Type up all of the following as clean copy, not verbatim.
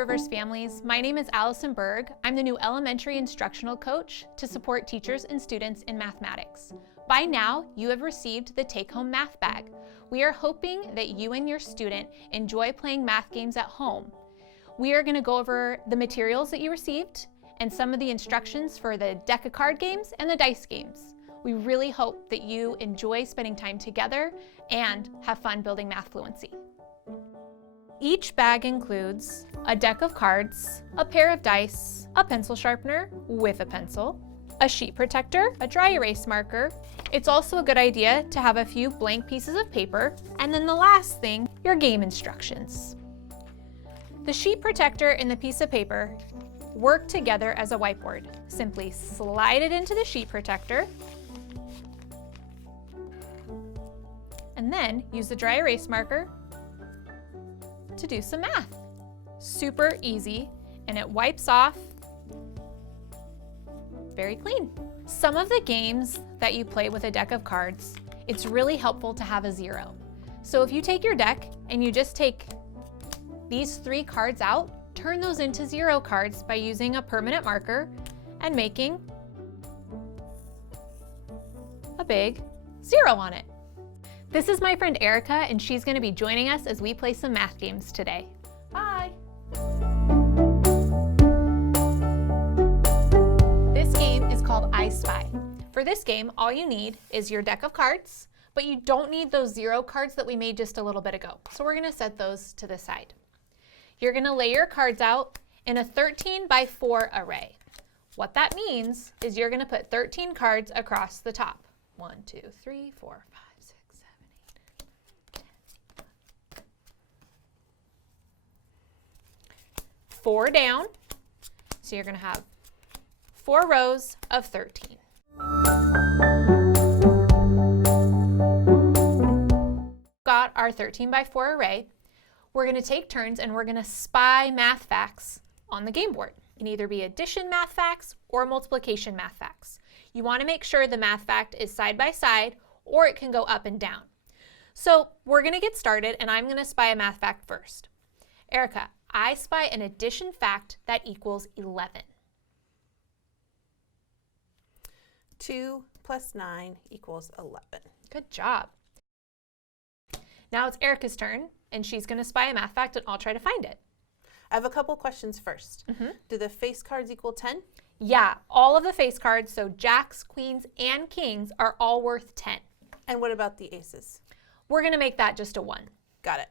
River's families. My name is Allison Berg. I'm the new elementary instructional coach to support teachers and students in mathematics. By now, you have received the take-home math bag. We are hoping that you and your student enjoy playing math games at home. We are going to go over the materials that you received and some of the instructions for the deck of card games and the dice games. We really hope that you enjoy spending time together and have fun building math fluency. Each bag includes a deck of cards, a pair of dice, a pencil sharpener with a pencil, a sheet protector, a dry erase marker. It's also a good idea to have a few blank pieces of paper, and then the last thing, your game instructions. The sheet protector and the piece of paper work together as a whiteboard. Simply slide it into the sheet protector, and then use the dry erase marker to do some math. Super easy, and it wipes off very clean. Some of the games that you play with a deck of cards, it's really helpful to have a zero. So if you take your deck and you just take these 3 cards out, turn those into 0 cards by using a permanent marker and making a big 0 on it. This is my friend Erica, and she's going to be joining us as we play some math games today. Bye! This game is called I Spy. For this game, all you need is your deck of cards, but you don't need those 0 cards that we made just a little bit ago. So we're going to set those to the side. You're going to lay your cards out in a 13 by 4 array. What that means is you're going to put 13 cards across the top. 1, 2, 3, 4, 5, 6, 7, 8, 10. 4 down. So you're going to have 4 rows of 13. Got our 13 by 4 array. We're going to take turns and we're going to spy math facts on the game board. It can either be addition math facts or multiplication math facts. You want to make sure the math fact is side by side, or it can go up and down. So we're going to get started, and I'm going to spy a math fact first. Erica, I spy an addition fact that equals 11. 2 plus 9 equals 11. Good job. Now it's Erica's turn, and she's going to spy a math fact, and I'll try to find it. I have a couple questions first. Do the face cards equal 10? Yeah, all of the face cards, so jacks, queens, and kings, are all worth 10. And what about the aces? We're going to make that just a 1. Got it.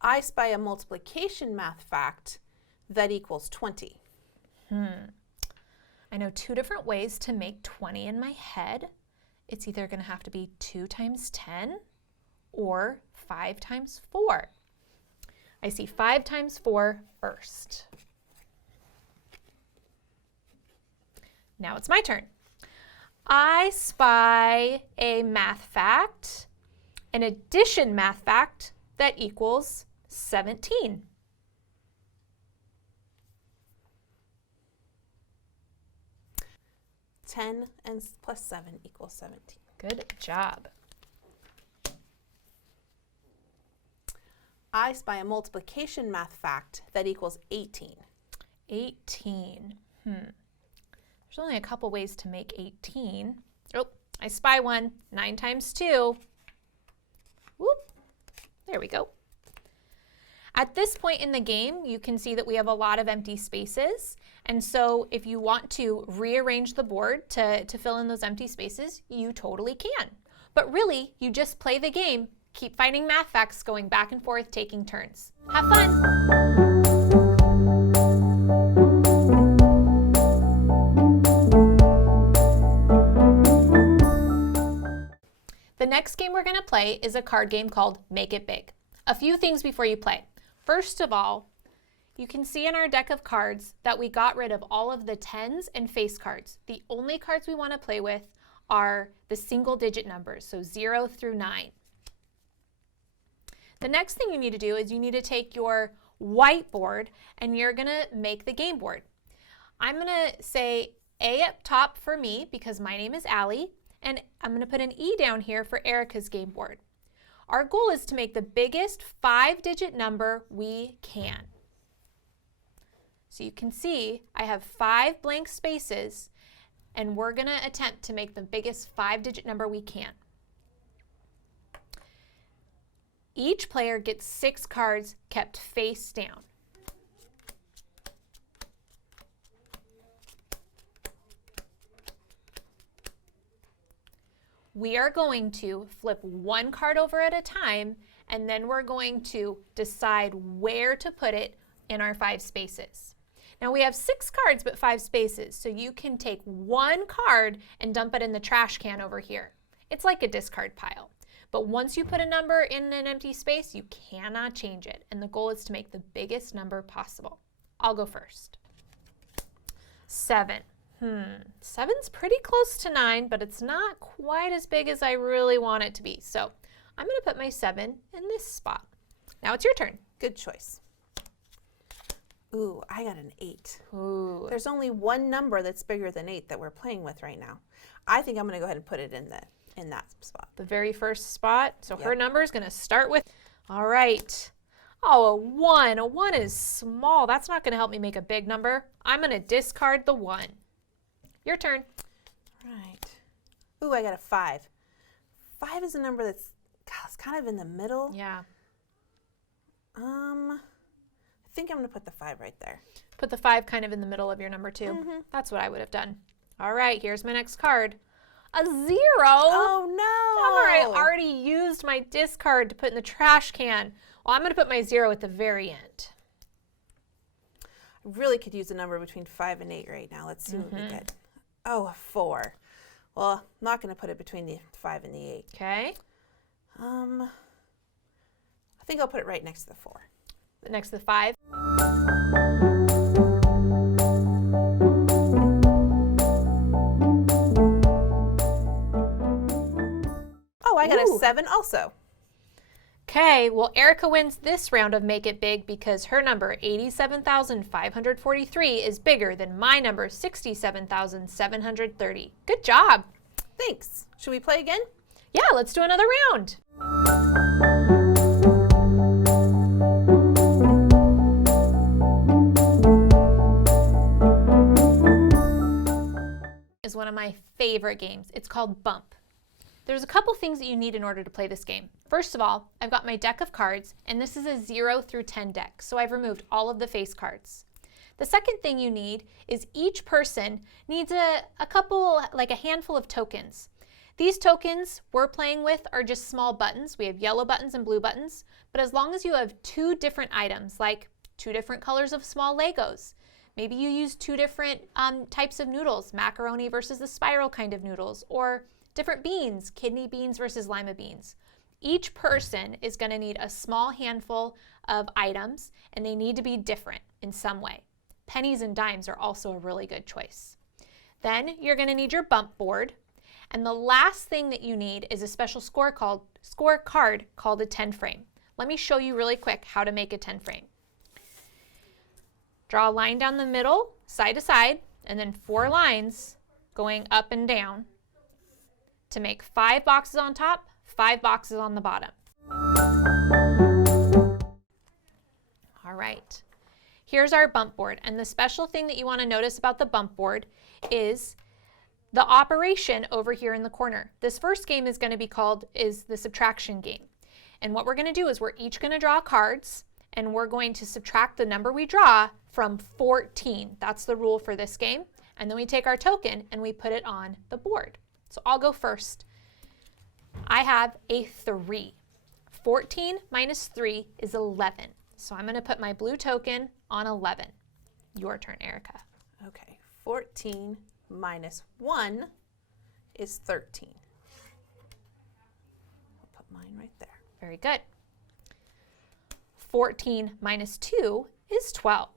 I spy a multiplication math fact that equals 20. I know 2 different ways to make 20 in my head. It's either going to have to be 2 times 10 or 5 times 4. I see 5 times 4 first. Now it's my turn. I spy a math fact, an addition math fact that equals 17. Ten and plus 7 equals 17. Good job. I spy a multiplication math fact that equals 18. 18. There's only a couple ways to make 18. Oh, I spy one. 9 times 2. Whoop. There we go. At this point in the game, you can see that we have a lot of empty spaces. And so if you want to rearrange the board to fill in those empty spaces, you totally can. But really, you just play the game, keep finding math facts, going back and forth, taking turns. Have fun! The next game we're going to play is a card game called Make It Big. A few things before you play. First of all, you can see in our deck of cards that we got rid of all of the tens and face cards. The only cards we want to play with are the single digit numbers, so 0 through 9. The next thing you need to do is you need to take your whiteboard and you're going to make the game board. I'm going to say A up top for me because my name is Allie, and I'm going to put an E down here for Erica's game board. Our goal is to make the biggest 5-digit number we can. So you can see I have 5 blank spaces, and we're going to attempt to make the biggest 5-digit number we can. Each player gets 6 cards kept face down. We are going to flip 1 card over at a time, and then we're going to decide where to put it in our 5 spaces. Now we have 6 cards but 5 spaces, so you can take 1 card and dump it in the trash can over here. It's like a discard pile. But once you put a number in an empty space, you cannot change it, and the goal is to make the biggest number possible. I'll go first. 7. 7's pretty close to 9, but it's not quite as big as I really want it to be. So I'm going to put my 7 in this spot. Now it's your turn. Good choice. Ooh, I got an 8. Ooh. There's only one number that's bigger than 8 that we're playing with right now. I think I'm going to go ahead and put it in that spot. The very first spot. So Yep. her number is going to start with, all right. Oh, a 1. A 1 is small. That's not going to help me make a big number. I'm going to discard the 1. Your turn. Right. Ooh, I got a 5. 5 is a number that's it's kind of in the middle. Yeah. I think I'm going to put the 5 right there. Put the 5 kind of in the middle of your number 2. That's what I would have done. All right, here's my next card. A 0. Oh, no. I already used my discard to put in the trash can. Well, I'm going to put my 0 at the very end. I really could use a number between 5 and 8 right now. Let's see what we get. Oh, a 4. Well, I'm not going to put it between the 5 and the 8. Okay. I think I'll put it right next to the 4. Next to the 5. Oh, I got a 7 also. Okay, well, Erica wins this round of Make It Big because her number, 87,543, is bigger than my number, 67,730. Good job. Thanks. Should we play again? Yeah, let's do another round. Is one of my favorite games. It's called Bump. There's a couple things that you need in order to play this game. First of all, I've got my deck of cards, and this is a 0 through 10 deck, so I've removed all of the face cards. The second thing you need is each person needs a handful of tokens. These tokens we're playing with are just small buttons. We have yellow buttons and blue buttons, but as long as you have 2 different items, like 2 different colors of small Legos, maybe you use 2 different types of noodles, macaroni versus the spiral kind of noodles, or different beans, kidney beans versus lima beans. Each person is going to need a small handful of items, and they need to be different in some way. Pennies and dimes are also a really good choice. Then you're going to need your bump board, and the last thing that you need is a special scorecard called a 10 frame. Let me show you really quick how to make a 10 frame. Draw a line down the middle, side to side, and then 4 lines going up and down to make 5 boxes on top, 5 boxes on the bottom. All right, here's our bump board, and the special thing that you want to notice about the bump board is the operation over here in the corner. This first game is going to be called the subtraction game, and what we're going to do is we're each going to draw cards, and we're going to subtract the number we draw from 14. That's the rule for this game, and then we take our token and we put it on the board. So I'll go first. I have a 3. 14 minus 3 is 11. So I'm going to put my blue token on 11. Your turn, Erica. Okay, 14 minus 1 is 13. I'll put mine right there. Very good. 14 minus 2 is 12.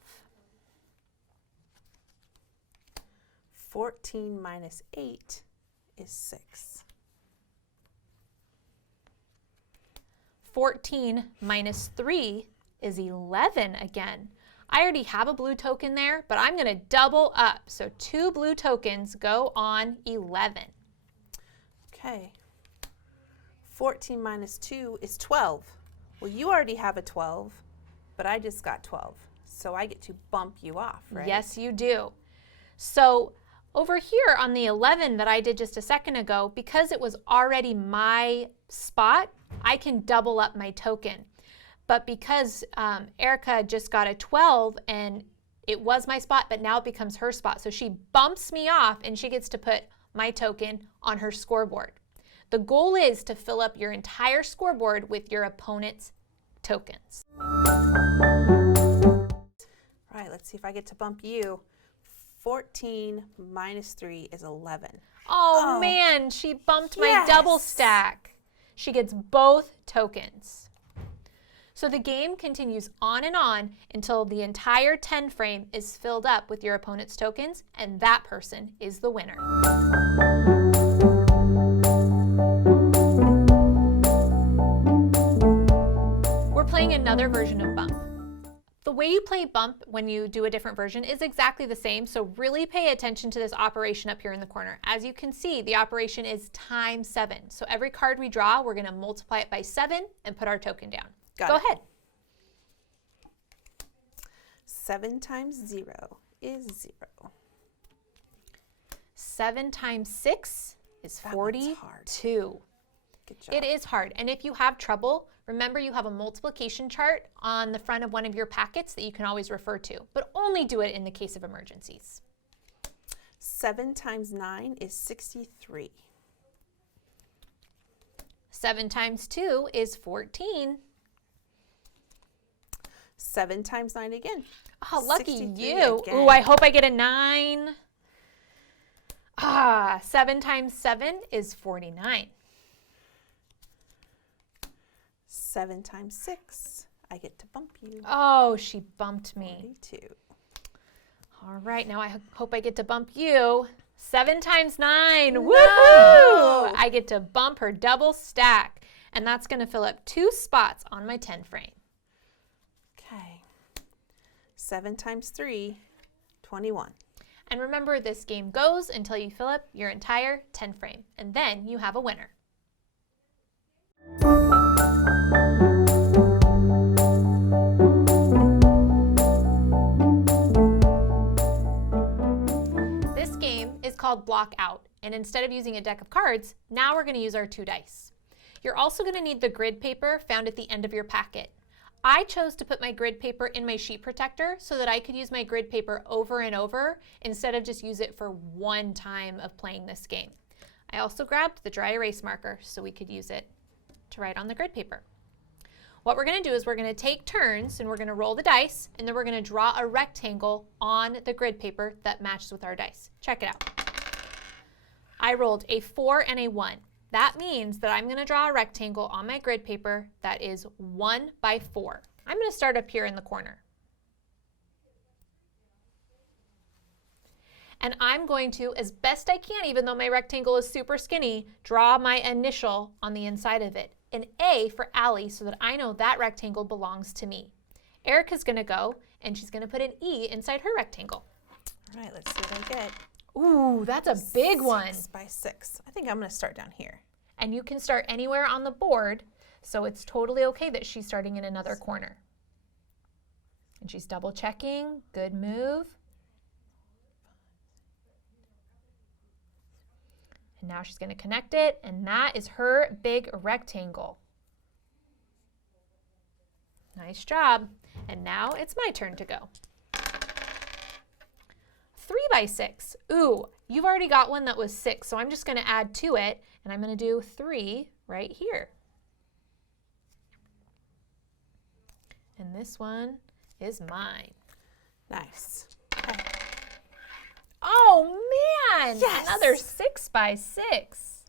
14 minus 8 is 6. 14 minus 3 is 11 again. I already have a blue token there, but I'm going to double up. So 2 blue tokens go on 11. Okay. 14 minus 2 is 12. Well, you already have a 12, but I just got 12. So I get to bump you off, right? Yes, you do. So over here on the 11 that I did just a second ago, because it was already my spot, I can double up my token. But because Erica just got a 12 and it was my spot, but now it becomes her spot. So she bumps me off and she gets to put my token on her scoreboard. The goal is to fill up your entire scoreboard with your opponent's tokens. All right, let's see if I get to bump you. 14 minus 3 is 11. Oh man, she bumped my Yes. double stack. She gets both tokens. So the game continues on and on until the entire 10 frame is filled up with your opponent's tokens, and that person is the winner. We're playing another version of Bump. The way you play Bump when you do a different version is exactly the same, so really pay attention to this operation up here in the corner. As you can see, the operation is times 7. So every card we draw, we're going to multiply it by 7 and put our token down. Go ahead. 7 times 0 is 0. 7 times 6 is 42. Good job. It is hard, and if you have trouble, remember you have a multiplication chart on the front of one of your packets that you can always refer to, but only do it in the case of emergencies. 7 times 9 is 63. 7 times 2 is 14. 7 times 9 again. Oh, lucky 63 you. again. Ooh, I hope I get a 9. 7 times 7 is 49. 7 times 6, I get to bump you. Oh, she bumped me. 42. All right, now I hope I get to bump you. 7 times 9. No. Woohoo! I get to bump her double stack, and that's going to fill up 2 spots on my 10 frame. Okay. 7 times 3, 21. And remember, this game goes until you fill up your entire 10 frame, and then you have a winner. This game is called Block Out, and instead of using a deck of cards, now we're going to use our 2 dice. You're also going to need the grid paper found at the end of your packet. I chose to put my grid paper in my sheet protector so that I could use my grid paper over and over instead of just use it for one time of playing this game. I also grabbed the dry erase marker so we could use it to write on the grid paper. What we're going to do is we're going to take turns and we're going to roll the dice, and then we're going to draw a rectangle on the grid paper that matches with our dice. Check it out. I rolled a 4 and a 1. That means that I'm going to draw a rectangle on my grid paper that is 1 by 4. I'm going to start up here in the corner. And I'm going to, as best I can, even though my rectangle is super skinny, draw my initial on the inside of it. An A for Allie, so that I know that rectangle belongs to me. Erica's going to go, and she's going to put an E inside her rectangle. All right, let's see what I get. Ooh, that's a big one. 6 by 6. I think I'm going to start down here. And you can start anywhere on the board, so it's totally okay that she's starting in another corner. And she's double checking. Good move. And now she's going to connect it, and that is her big rectangle. Nice job. And now it's my turn to go. 3 by 6. Ooh, you've already got one that was 6, so I'm just going to add to it, and I'm going to do 3 right here. And this one is mine. Nice. Okay. Oh man! Yes! Another 6 by 6.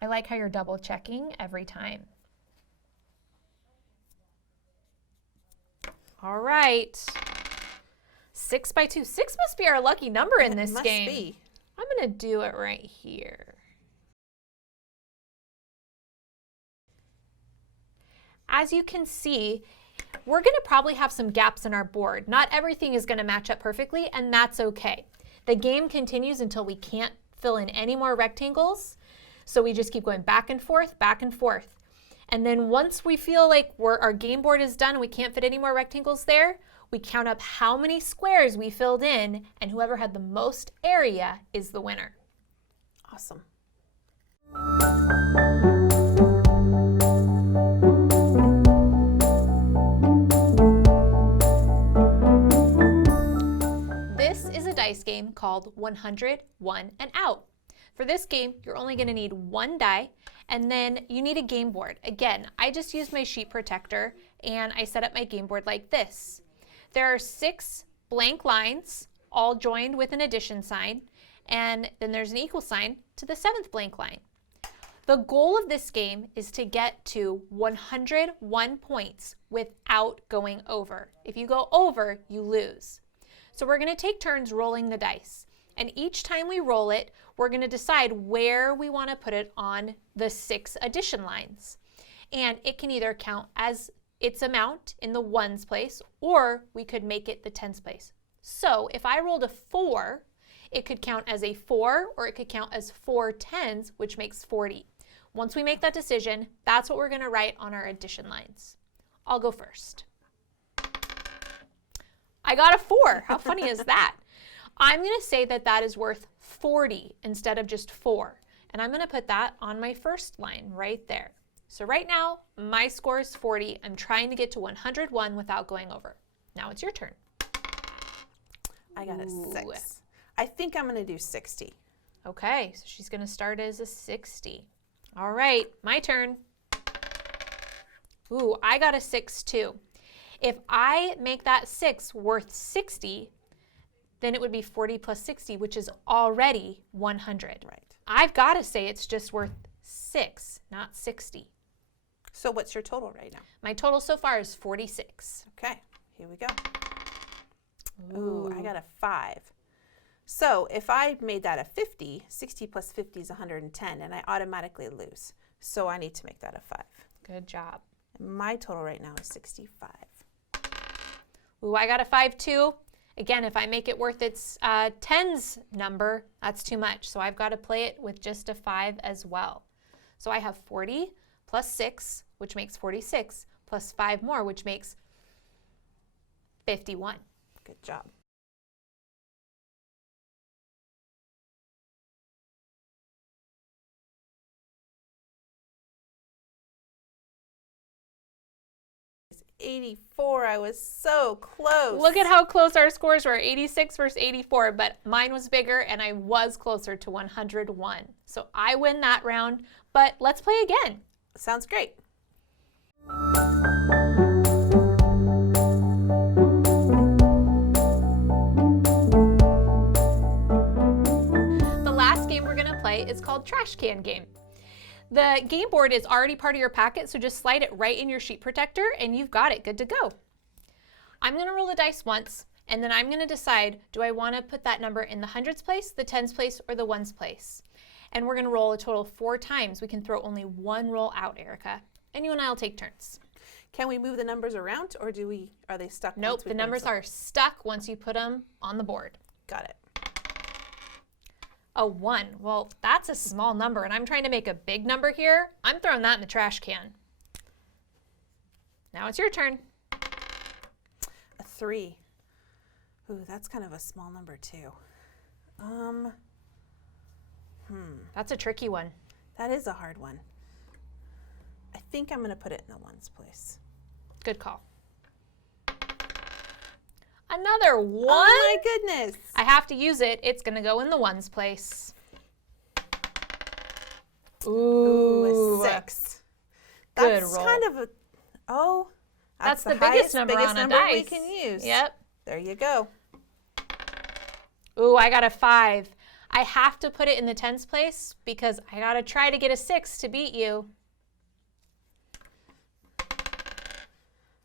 I like how you're double checking every time. All right. 6 by 2. 6 must be our lucky number in this game. Must be. I'm going to do it right here. As you can see, we're going to probably have some gaps in our board. Not everything is going to match up perfectly, and that's okay. The game continues until we can't fill in any more rectangles, so we just keep going back and forth, back and forth. And then once we feel like our game board is done and we can't fit any more rectangles there, we count up how many squares we filled in, and whoever had the most area is the winner. Awesome. This is a dice game called 100, 1, and out. For this game, you're only going to need one die, and then you need a game board. Again, I just used my sheet protector, and I set up my game board like this. There are 6 blank lines, all joined with an addition sign, and then there's an equal sign to the 7th blank line. The goal of this game is to get to 101 points without going over. If you go over, you lose. So we're going to take turns rolling the dice. And each time we roll it, we're going to decide where we want to put it on the 6 addition lines. And it can either count as its amount in the ones place, or we could make it the tens place. So if I rolled a 4, it could count as a 4, or it could count as 4 tens, which makes 40. Once we make that decision, that's what we're going to write on our addition lines. I'll go first. I got a 4. How funny is that? I'm going to say that that is worth 40 instead of just 4. And I'm going to put that on my first line right there. So right now, my score is 40. I'm trying to get to 101 without going over. Now it's your turn. I got a 6. I think I'm going to do 60. Okay, so she's going to start as a 60. All right, my turn. Ooh, I got a 6 too. If I make that 6 worth 60, then it would be 40 plus 60, which is already 100. Right. I've got to say it's just worth 6, not 60. So what's your total right now? My total so far is 46. Okay, here we go. Ooh, I got a 5. So if I made that a 50, 60 plus 50 is 110, and I automatically lose. So I need to make that a 5. Good job. And my total right now is 65. Ooh, I got a 5 too. Again, if I make it worth its tens number, that's too much. So I've got to play it with just a 5 as well. So I have 40 plus 6, which makes 46, plus 5 more, which makes 51. Good job. It's 84. I was so close. Look at how close our scores were, 86 versus 84, but mine was bigger and I was closer to 101. So I win that round, but let's play again. Sounds great. The last game we're going to play is called Trash Can Game. The game board is already part of your packet, so just slide it right in your sheet protector and you've got it good to go. I'm going to roll the dice once, and then I'm going to decide, do I want to put that number in the hundreds place, the tens place, or the ones place? And we're going to roll a total of 4 times. We can throw only one roll out, Erica. And you and I will take turns. Can we move the numbers around, or are they stuck? Nope, the numbers are stuck once you put them on the board. Got it. A 1. Well, that's a small number, and I'm trying to make a big number here. I'm throwing that in the trash can. Now it's your turn. A 3. Ooh, that's kind of a small number too. That's a tricky one. That is a hard one. I think I'm going to put it in the ones place. Good call. Another 1. Oh my goodness. I have to use it. It's going to go in the ones place. Ooh, a 6. Good That's roll. kind of a, That's the highest, biggest number on a number dice. we can use. Yep. There you go. Ooh, I got a 5. I have to put it in the tens place because I got to try to get a 6 to beat you.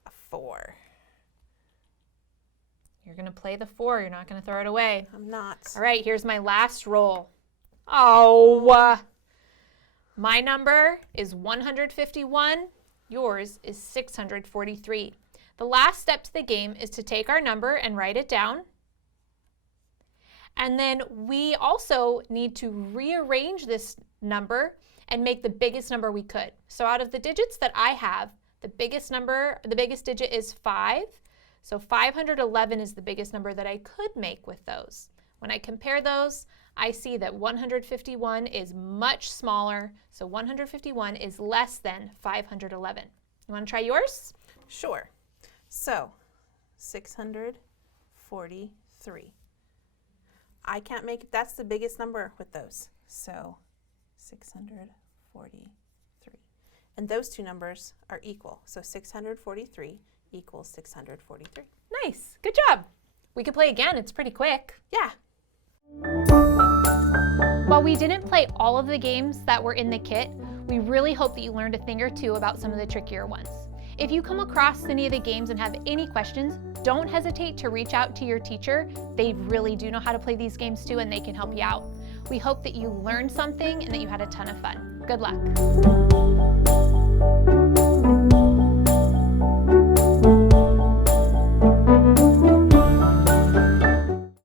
A 4. You're going to play the 4. You're not going to throw it away. I'm not. All right, here's my last roll. Oh, my number is 151. Yours is 643. The last step to the game is to take our number and write it down. And then we also need to rearrange this number and make the biggest number we could. So out of the digits that I have, the biggest digit is 5. So 511 is the biggest number that I could make with those. When I compare those, I see that 151 is much smaller, so 151 is less than 511. You want to try yours? Sure. So 643. I can't make, that's the biggest number with those. So 643. And those two numbers are equal. So 643 equals 643. Nice. Good job. We could play again. It's pretty quick. Yeah. While we didn't play all of the games that were in the kit, we really hope that you learned a thing or two about some of the trickier ones. If you come across any of the games and have any questions, don't hesitate to reach out to your teacher. They really do know how to play these games too, and they can help you out. We hope that you learned something and that you had a ton of fun. Good luck.